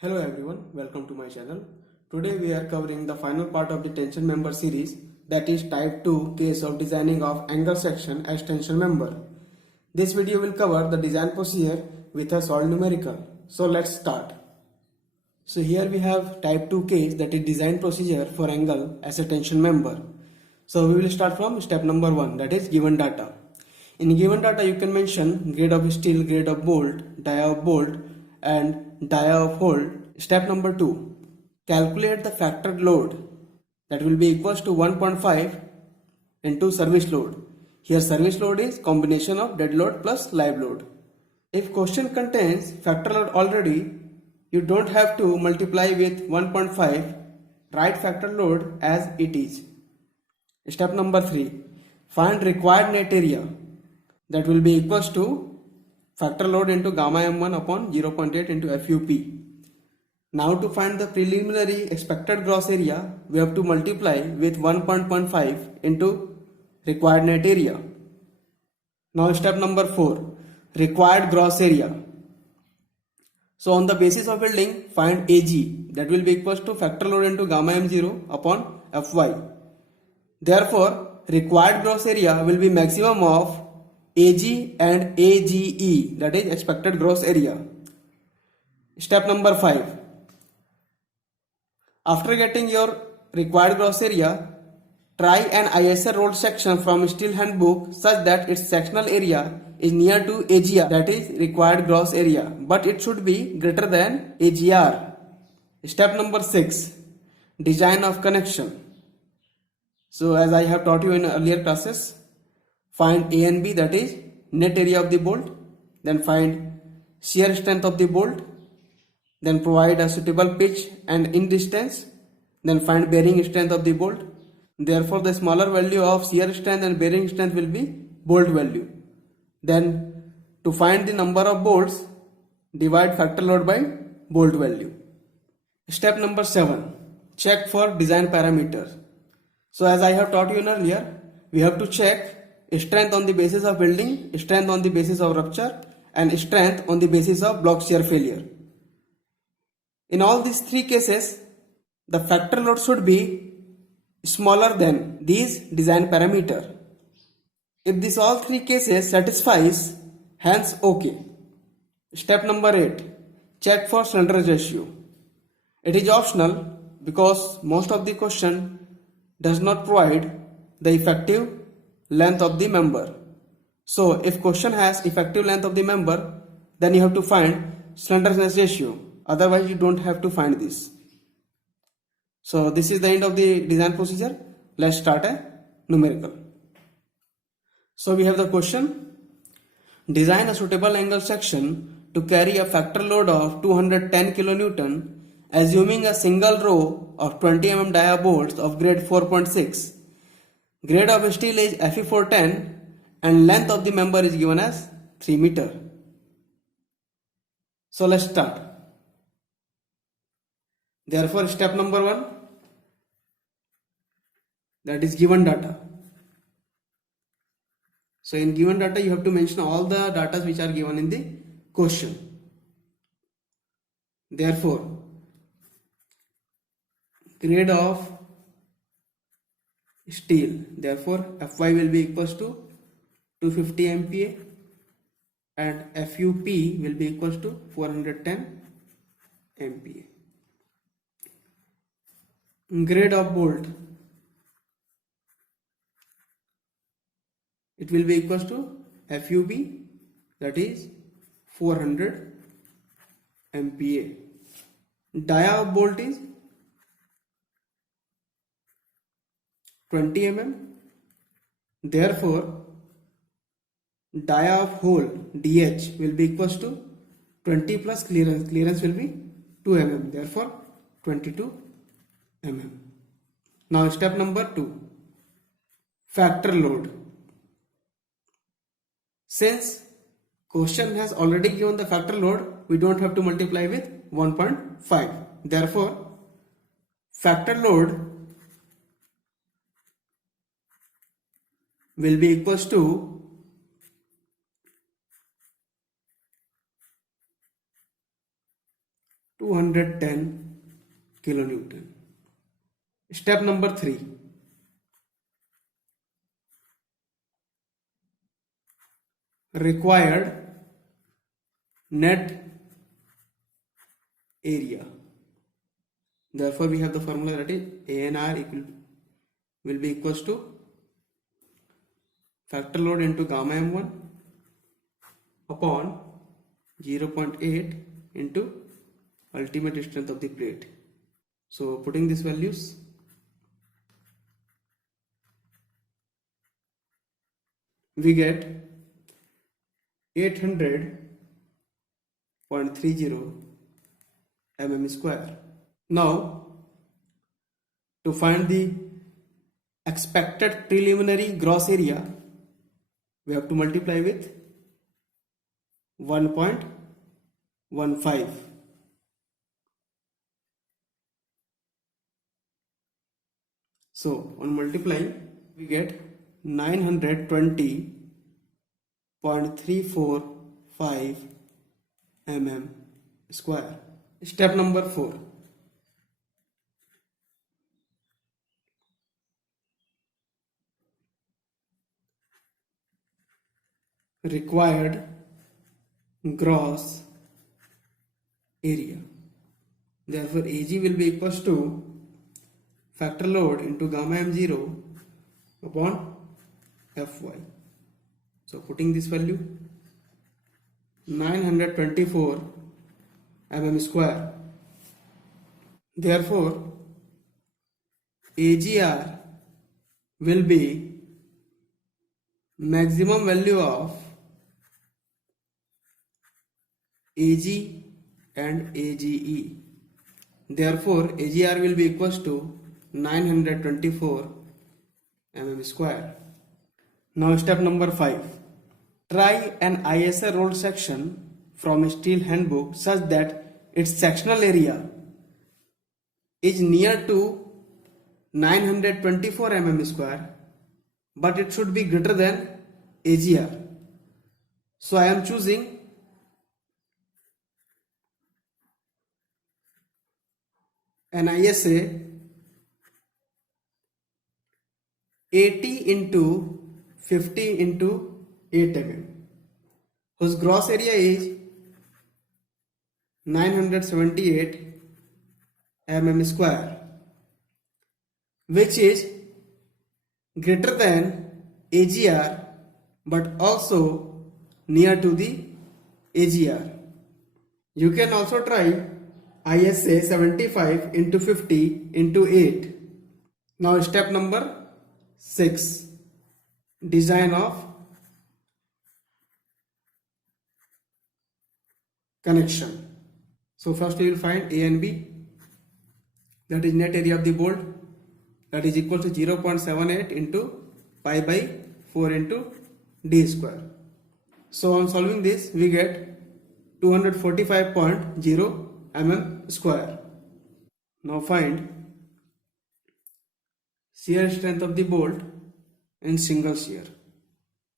Hello everyone, welcome to my channel. Today we are covering the final part of the tension member series, that is type 2 case of designing of angle section as tension member. This video will cover the design procedure with a solved numerical. So let's start. So here we have type 2 case, that is design procedure for angle as a tension member. So we will start from step number 1, that is given data. In given data you can mention grade of steel, grade of bolt, dia of bolt and dia of hole. Step number 2, calculate the factored load, that will be equals to 1.5 into service load. Here service load is combination of dead load plus live load. If question contains factor load already, you don't have to multiply with 1.5, write factor load as it is. Step number 3, find required net area, that will be equals to factor load into gamma m1 upon 0.8 into FUP. Now to find the preliminary expected gross area, we have to multiply with 1.15 into required net area. Now step number 4, required gross area. So on the basis of building, find AG, that will be equals to factor load into gamma m0 upon Fy. Therefore, required gross area will be maximum of AG and AGE, that is expected gross area. Step number 5. After getting your required gross area, try an ISR rolled section from steel handbook such that its sectional area is near to AGR, that is required gross area, but it should be greater than AGR. Step number 6. Design of connection. So as I have taught you in earlier classes, find A and B, that is net area of the bolt, then find shear strength of the bolt, then provide a suitable pitch and in distance, then find bearing strength of the bolt. Therefore the smaller value of shear strength and bearing strength will be bolt value. Then to find the number of bolts, divide factor load by bolt value. Step number 7, check for design parameters. So as I have taught you in earlier, we have to check strength on the basis of building, strength on the basis of rupture and strength on the basis of block shear failure. In all these three cases, the factor load should be smaller than these design parameter. If this all three cases satisfies, hence OK. Step number 8, check for slenderness ratio. It is optional because most of the question does not provide the effective length of the member. So if question has effective length of the member, then you have to find slenderness ratio. Otherwise you don't have to find this. So this is the end of the design procedure. Let's start a numerical. So we have the question. Design a suitable angle section to carry a factor load of 210 kN assuming a single row of 20 mm dia bolts of grade 4.6. Grade of steel is Fe410 and length of the member is given as 3 meter. So let's start. Therefore step number 1, that is given data. So in given data you have to mention all the data which are given in the question. Therefore grade of steel, therefore Fy will be equals to 250 MPa and FUP will be equals to 410 MPa. Grade of bolt, it will be equals to FUB, that is 400 MPa. Dia of bolt is 20 mm. Therefore dia of hole DH will be equals to 20 plus clearance. Clearance will be 2 mm. Therefore 22 mm. Now step number 2, factor load. Since question has already given the factor load, we don't have to multiply with 1.5. Therefore factor load will be equals to 2 210 kilonewton. Step number 3. Required net area. Therefore, we have the formula that is ANR will be equals to factor load into gamma m1 upon 0.8 into ultimate strength of the plate. So putting these values, we get 800.30 mm square. Now, to find the expected preliminary gross area, we have to multiply with 1.15. So on multiplying, we get 920.345 mm square. Step number 4. Required gross area. Therefore, AG will be equals to factor load into gamma m0 upon Fy. So putting this value, 924 mm square. Therefore, AGR will be maximum value of AG and AGE. Therefore, AGR will be equals to 924 mm square. Now step number 5. Try an ISA rolled section from a steel handbook such that its sectional area is near to 924 mm square, but it should be greater than AGR. So I am choosing an ISA 80 into 50 into 8 mm, whose gross area is 978 mm square, which is greater than AGR but also near to the AGR. You can also try ISA 75 into 50 into 8. Now step number 6. Design of connection. So first we will find A and B, that is net area of the bolt, that is equal to 0.78 into pi by 4 into d square. So on solving this, we get 245.0 mm square. Now find shear strength of the bolt in single shear.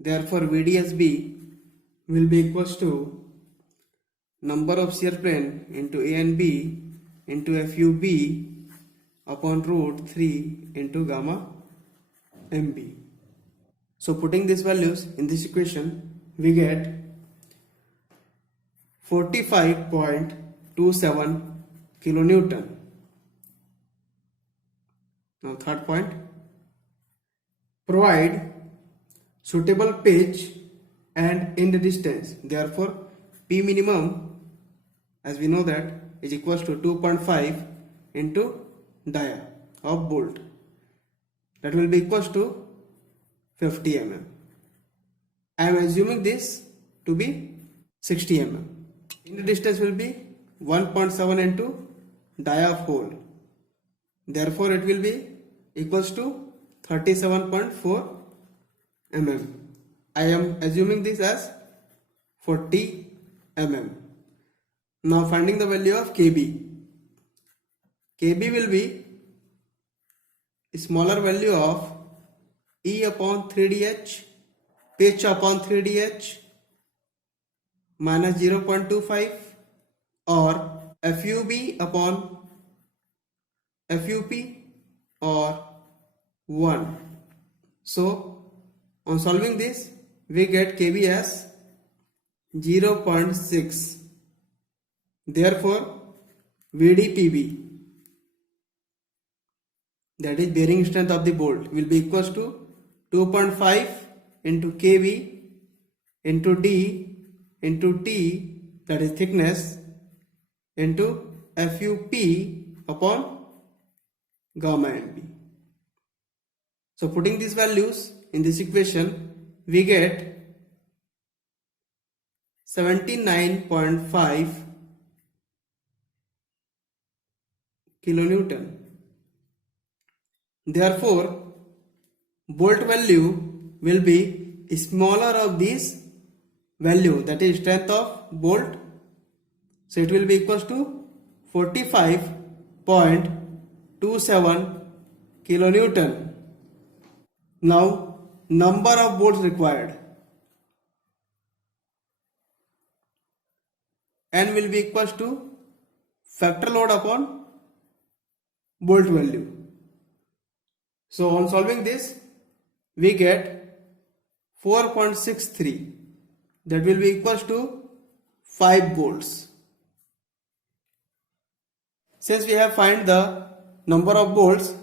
Therefore, VDSB will be equals to number of shear plane into A and B into FUB upon root 3 into gamma MB. So putting these values in this equation, we get 45.27 kilonewton. Now third point, provide suitable pitch and end distance. Therefore, P minimum, as we know that, is equals to 2.5 into dia of bolt. That will be equals to 50 mm. I am assuming this to be 60 mm. End distance will be 1.7 into dia of hole. Therefore, it will be equals to 37.4 mm. I am assuming this as 40 mm. Now finding the value of KB. KB will be a smaller value of E upon 3dh, pitch upon 3dh minus 0.25 or FUB upon FUP or 1. So on solving this we get KB as 0.6. Therefore VDPB, that is bearing strength of the bolt, will be equals to 2.5 into KB into D into T, that is thickness, into FUP upon gamma NB. So putting these values in this equation we get 79.5 kilonewton. Therefore bolt value will be smaller of this value, that is strength of bolt. So it will be equals to 45.27 kilonewton. Now number of bolts required. N will be equals to factor load upon bolt value. So on solving this we get 4.63, that will be equals to 5 bolts. Since we have find the number of bolts,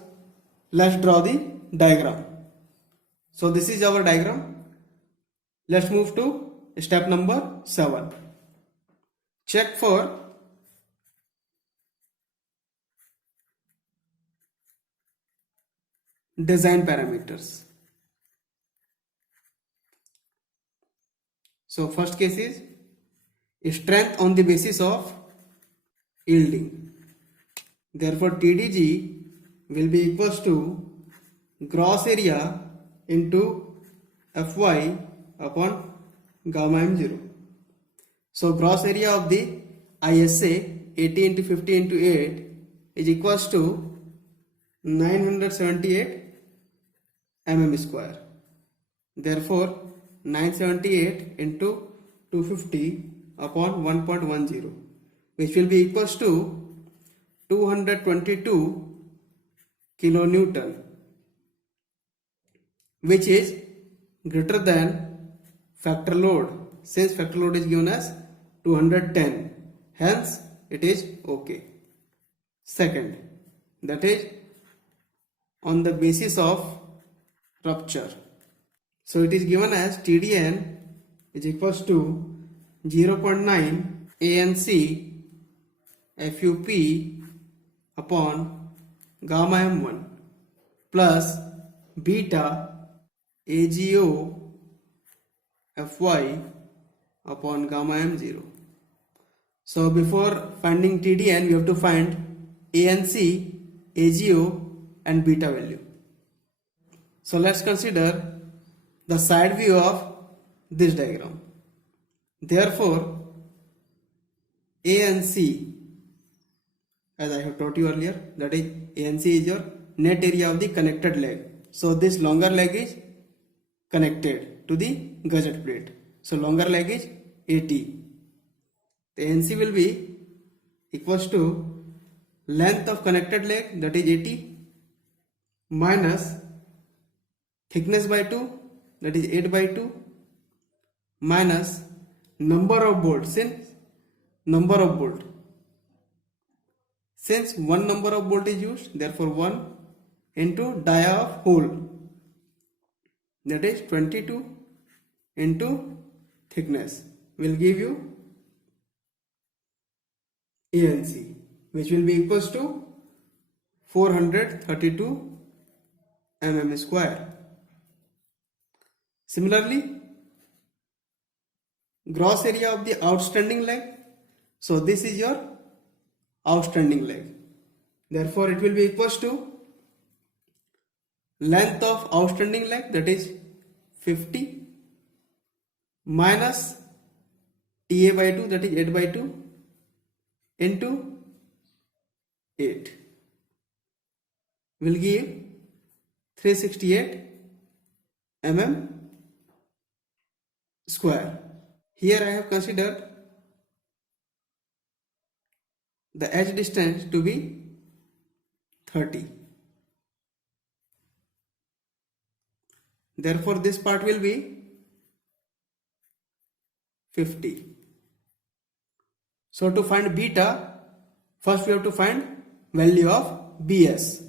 let's draw the diagram. So this is our diagram. Let's move to step number 7. Check for design parameters. So first case is strength on the basis of yielding. Therefore TDG will be equals to gross area into Fy upon gamma m0. So gross area of the ISA 80 into 50 into 8 is equals to 978 mm square. Therefore 978 into 250 upon 1.10, which will be equals to 222 kilonewton, which is greater than factor load, since factor load is given as 210, hence it is okay. Second, that is on the basis of rupture. So it is given as TDN is equals to 0.9 ANC FUP upon gamma m1 plus beta AGO Fy upon gamma m0. So before finding TDN we have to find ANC, AGO and beta value. So let's consider the side view of this diagram. Therefore ANC, as I have taught you earlier, that is ANC is your net area of the connected leg. So this longer leg is connected to the gusset plate. So longer leg is 80. The ANC will be equals to length of connected leg, that is 80, minus thickness by 2, that is 8 by 2, minus number of bolts, since number of bolt. Since one number of bolt is used, therefore 1 into dia of hole, that is 22 into thickness, will give you ANC, which will be equals to 432 mm square. Similarly, gross area of the outstanding leg. So this is your outstanding leg. Therefore it will be equals to length of outstanding leg, that is 50, minus TA by 2, that is 8 by 2, into 8, will give 368 mm square. Here I have considered the edge distance to be 30. Therefore, this part will be 50. So to find beta, first we have to find value of Bs.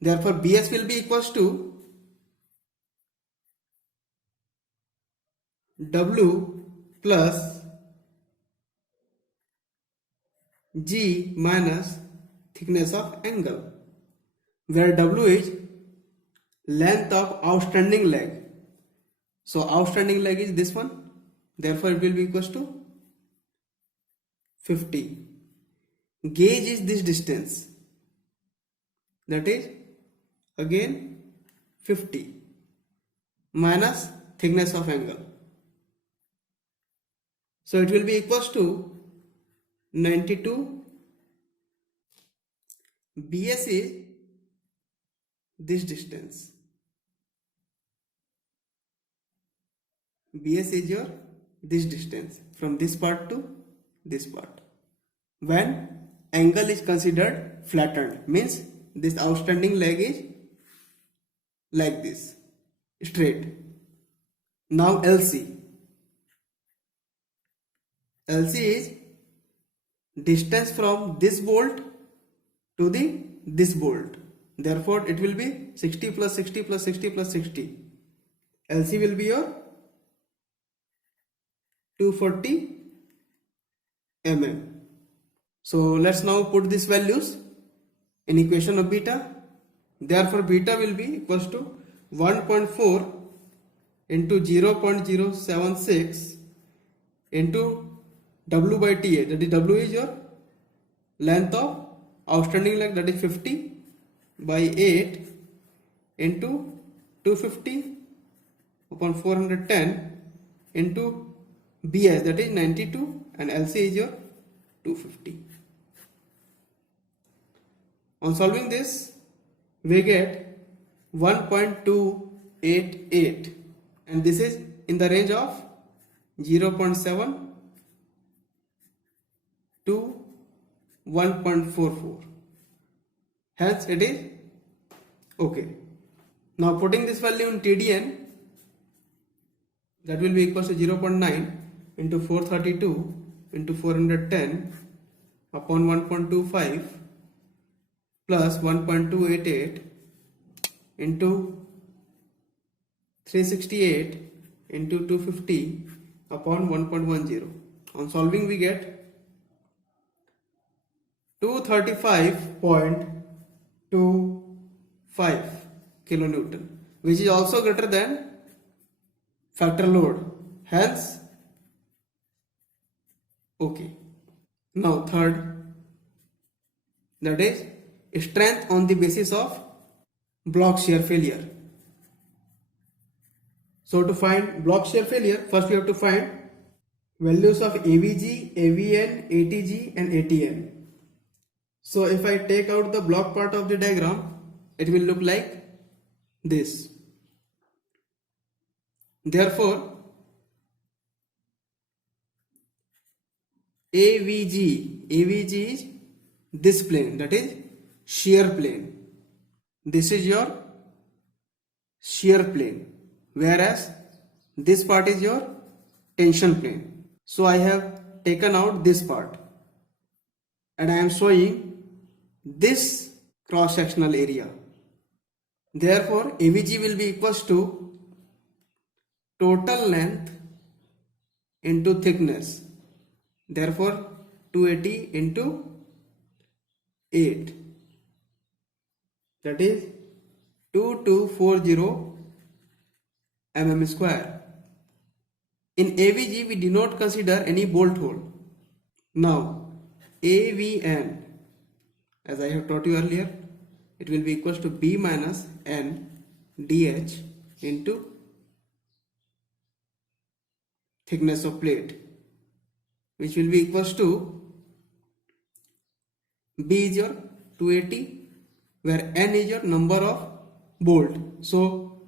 Therefore, Bs will be equals to W plus G minus thickness of angle, where W is length of outstanding leg. So outstanding leg is this one. Therefore, it will be equals to 50. Gauge is this distance. That is again 50 minus thickness of angle. So it will be equals to 92. Bs is this distance. Bs is your this distance from this part to this part. When angle is considered flattened, means this outstanding leg is like this, straight. Now LC. LC is distance from this bolt to this bolt. Therefore, it will be 60 plus 60 plus 60 plus 60. LC will be your 240 mm. So let's now put these values in equation of beta. Therefore, beta will be equals to 1.4 into 0.076 into W by TA. That is, W is your length of outstanding leg, that is 50 by 8 into 250 upon 410 into BS, that is 92, and LC is your 250. On solving this, we get 1.288, and this is in the range of 0.7 to 1.44. Hence it is okay. Now putting this value in TDN, that will be equal to 0.9 into 432 into 410 upon 1.25 plus 1.288 into 368 into 250 upon 1.10. On solving, we get 235.25 kilonewton, which is also greater than factor load. Hence, okay. Now third, that is strength on the basis of block shear failure. So to find block shear failure, first we have to find values of AVG, AVN, ATG and ATN. So if I take out the block part of the diagram, it will look like this. Therefore, AVG is this plane, that is shear plane. This is your shear plane, whereas this part is your tension plane. So I have taken out this part and I am showing this cross sectional area. Therefore, AVG will be equals to total length into thickness. Therefore, 280 into 8, that is 2240 mm square. In AVG, we do not consider any bolt hole. Now, AVN, as I have taught you earlier, it will be equals to B minus N DH into thickness of plate, which will be equals to B is your 280, where N is your number of bolt. So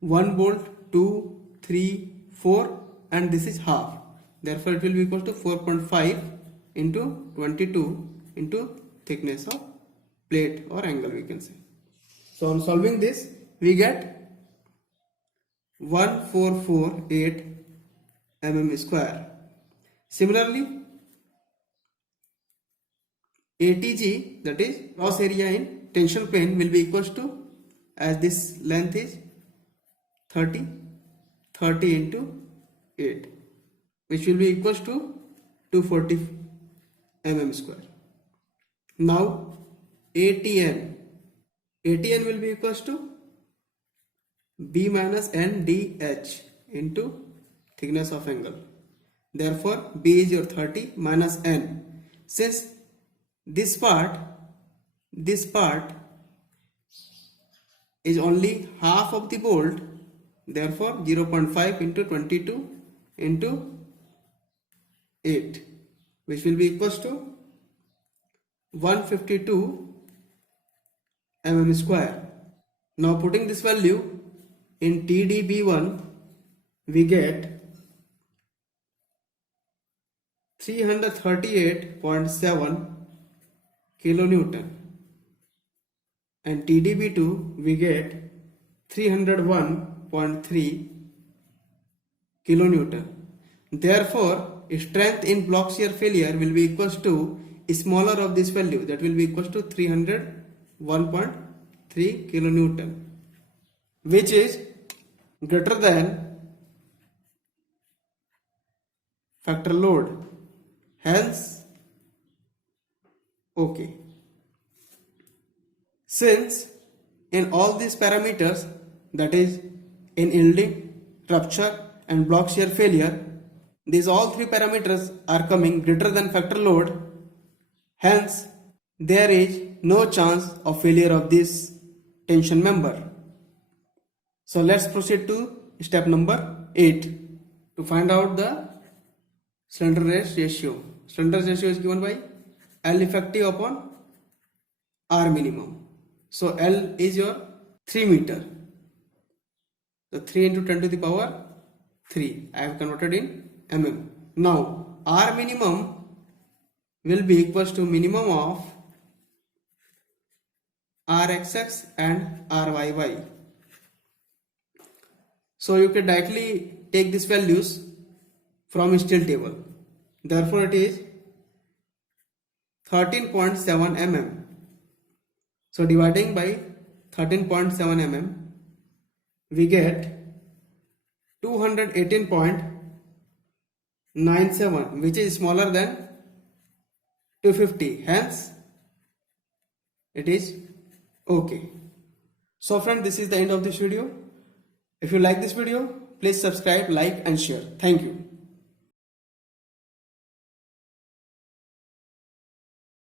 1 bolt, 2, 3, 4 and this is half. Therefore it will be equals to 4.5 into 22 into thickness of plate or angle, we can say. So on solving this, we get 1448 mm square. Similarly, ATG, that is cross area in tension plane, will be equals to, as this length is 30 into 8, which will be equals to 240 mm square. Now ATN will be equals to B minus NDH into thickness of angle. Therefore B is your 30 minus N. Since this part is only half of the bolt, therefore 0.5 into 22 into 8, which will be equals to 152 mm square. Now putting this value in TDB1, we get 338.7 kilonewton, and TDB2 we get 301.3 kilonewton. Therefore, strength in block shear failure will be equals to smaller of this value, that will be equals to 301.3 kilonewton, which is greater than factor load. Hence, okay. Since in all these parameters, that is in yielding, rupture and block shear failure, these all three parameters are coming greater than factor load, hence there is no chance of failure of this tension member. So let's proceed to step number 8 to find out the slenderness ratio. Slenderness ratio is given by L effective upon R minimum. So L is your 3 meter. So 3 into 10 to the power 3. I have converted in mm. Now R minimum will be equals to minimum of RXX and RYY. So you can directly take these values from steel table. Therefore it is 13.7 mm. So dividing by 13.7 mm, we get 218.97, which is smaller than 250. Hence it is okay. So friend, this is the end of this video. If you like this video, please subscribe, like and share. Thank you.